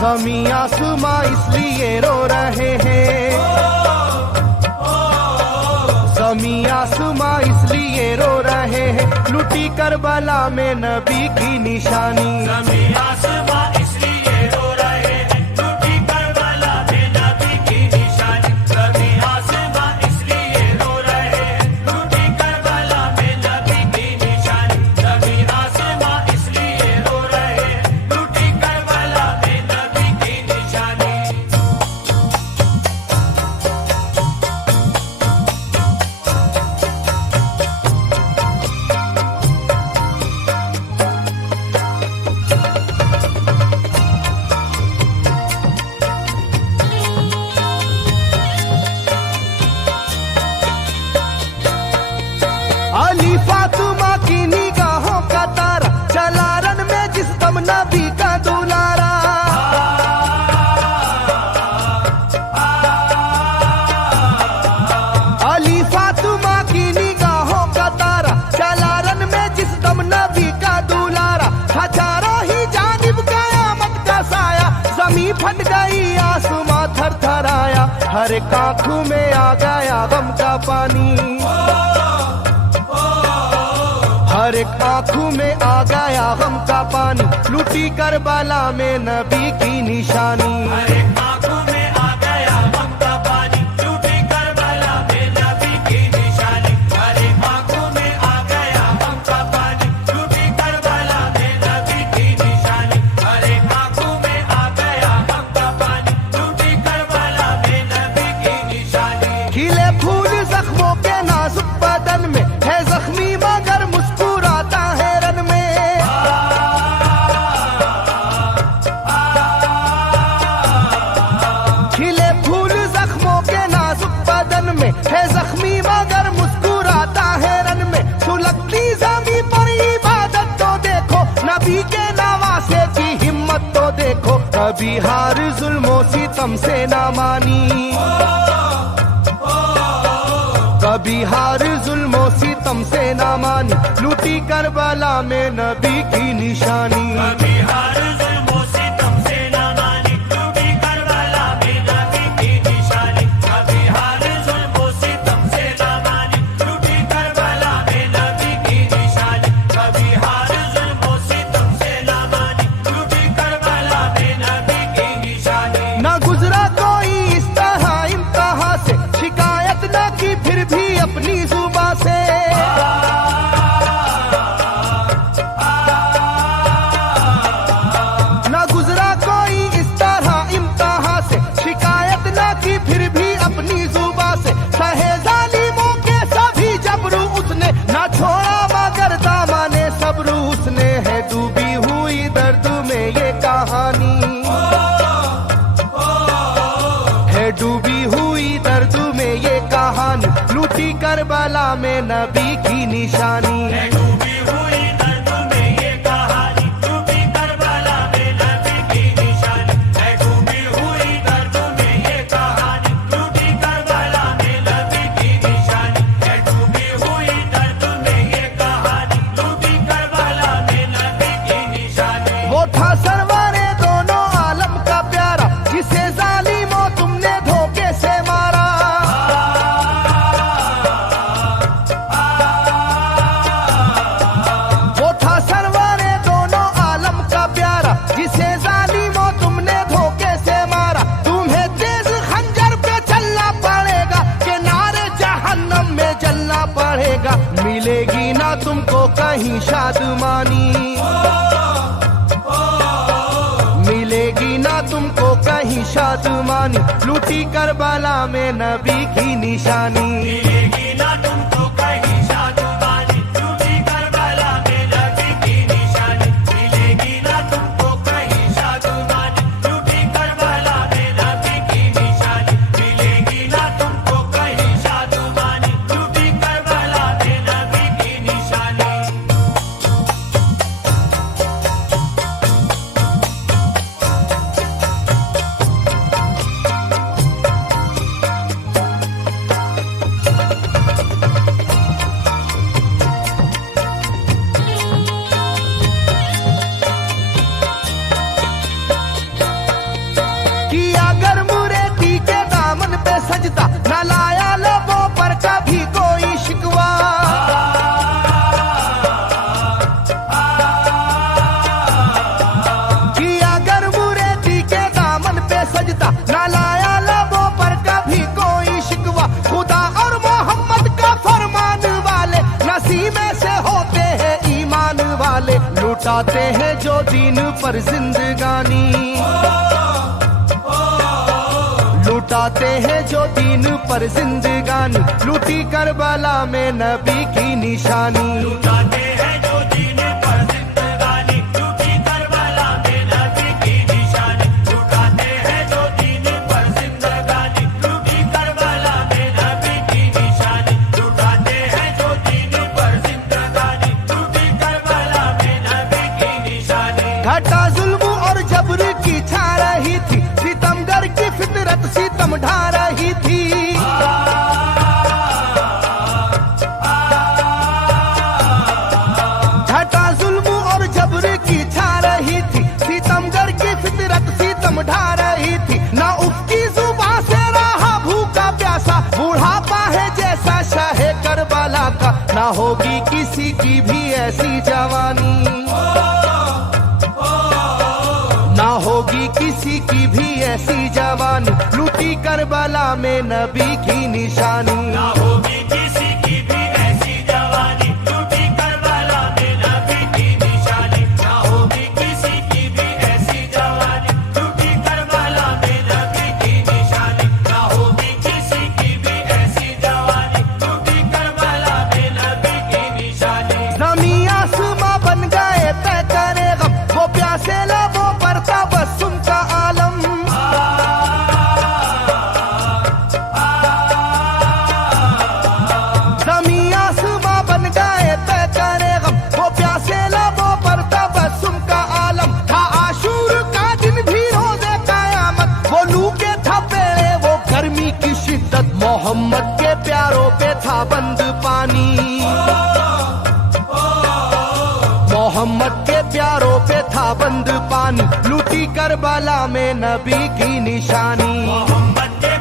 ज़मीं आसमां इसलिए रो रहे हैं, ज़मीं आसमां इसलिए रो रहे हैं, लुटी करबला में नबी की निशानी। ज़मीं आसमां इसलिए रो रहे हैं, लुटी करबला में नबी की निशानी। ज़मीं आसमां इसलिए रो रहे हैं, लुटी करबला में नबी की निशानी। ज़मीं आसमां इसलिए रो रहे हैं, लुटी करबला में नबी की निशानी। अली फातिमा की निगाहों का तारा, चला रन में जिस्म नबी का दुलारा। अली फातिमा की निगाहों का तारा, चला रन में जिस्म नबी का दुलारा। हजारों ही जानिब कयामत का साया, ज़मीं फट गई आसमां थरथराया। हर एक आँखों में आ गया गम का पानी, हर एक आँखों में आ गया गम का पानी, लुटी करबला में नबी की निशानी। हर एक आँखों में आ गया गम का पानी, लुटी करबला में नबी की निशानी। हर एक आँखों में आ गया गम का पानी, लुटी करबला में नबी की निशानी। हर एक आँखों में आ गया गम का पानी, लुटी करबला में नबी की निशानी। खिले फूल जख्मों के नाजुक बदन में है जख्मी मगर मुस्कुराता है रन में। खिले फूल जख्मों के नाजुक बदन में है जख्मी मगर मुस्कुराता है रन में। सुलगती ज़मीं पर इबादत तो देखो, नबी के नवासे की हिम्मत तो देखो। कभी हार जुल्मों सितम से ना मानी, कभी हार जुल्मों सितम से ना मानी, लुटी करबला में नबी की निशानी। कभी हार जुल्मों सितम से ना मानी, लुटी करबला में नबी की निशानी। कभी हार जुल्मों सितम से ना मानी, लुटी करबला में नबी की निशानी। कभी हार जुल्मों सितम से ना मानी, लुटी करबला में नबी की निशानी। ना गुजरा कोई इस तरह इम्तिहान से, शिकायत न की फिर भी अपनी जुबां से। ना गुजरा कोई इस तरह इम्तिहान से, शिकायत न की फिर भी अपनी जुबां से। सहे जालिमों के सभी जबरू उसने, ना छोड़ा मगर दामने सब्र उसने। है डूबी हुई दर्द में ये कहानी, है डूबी हुई दर्द में ये कहानी, लुटी करबला में नबी की निशानी। है डूबी हुई दर्द में ये कहानी, लुटी करबला में नबी की निशानी। है डूबी हुई दर्द में ये कहानी, लुटी करबला में नबी की निशानी। है डूबी हुई दर्द में ये कहानी, लुटी करबला में नबी की निशानी। वो था सरवारे दोनों आलम का प्यारा, जिसे जालिमों तुमने धोखे से मारा। वो था सरवारे दोनों आलम का प्यारा, जिसे जालिमों तुमने धोखे से मारा। तुम्हें तेज खंजर पे चलना पड़ेगा, कि नारे जहन्नम में जलना पड़ेगा। मिलेगी ना तुमको कहीं शादमानी, मिलेगी ना तुमको कहीं शादमानी, लुटी करबला में नबी की निशानी। मिलेगी ना तुमको कहीं शादमानी, लुटी करबला में नबी की निशानी। मिलेगी ना तुमको कहीं शादमानी, लुटी करबला में नबी की निशानी। मिलेगी ना तुमको कहीं शादमानी, लुटी करबला में नबी की निशानी। लुटाते हैं जो दीन पर जिंदगानी, लुटाते हैं जो दीन पर जिंदगानी, लूटी करबला में नबी की निशानी। लुटाते हैं जो दीन पर जिंदगानी, लूटी करबला में नबी की निशानी। लुटाते हैं जो दीन पर जिंदगानी, लूटी करबला में नबी की निशानी। लुटाते हैं जो दीन पर जिंदगानी, लूटी करबला में नबी की निशानी। घटा जुल्म और जबर की छा रही थी, सितमगर की फितरत सितम ढा रही थी। घटा जुल्म और जबर की छा रही थी, सितमगर की फितरत सितम ढा रही थी। ना उसकी जुबान से रहा भूखा प्यासा, बुढ़ापा है जैसा शाहे करबला का, ना होगी किसी की भी ऐसी जवानी, ना होगी किसी की भी ऐसी जवानी, लूटी करबला में नबी की निशानी। ना होगी किसी की भी ऐसी जवानी, लूटी करबला में नबी की निशानी। ना होगी किसी की भी ऐसी जवानी, लूटी करबला में नबी की निशानी। ना होगी किसी की भी ऐसी जवानी, लूटी करबला में नबी की निशानी। ज़मीं आसमां बन गए तय करे गम, वो प्यासे लबों पर तबस्सुम का आलम। ज़मीं आसमां बन गए तय करे गम, वो प्यासे लबों पर तबस्सुम का आलम। था आशूर का दिन भी रोज़े क़यामत, वो लू के थपेड़े वो गर्मी की शिद्दत, मोहम्मद के प्यारों पे था बंद पानी, मोहम्मद के प्यारों पे था बंद पानी, लूटी करबला में नबी की निशानी। मोहम्मद के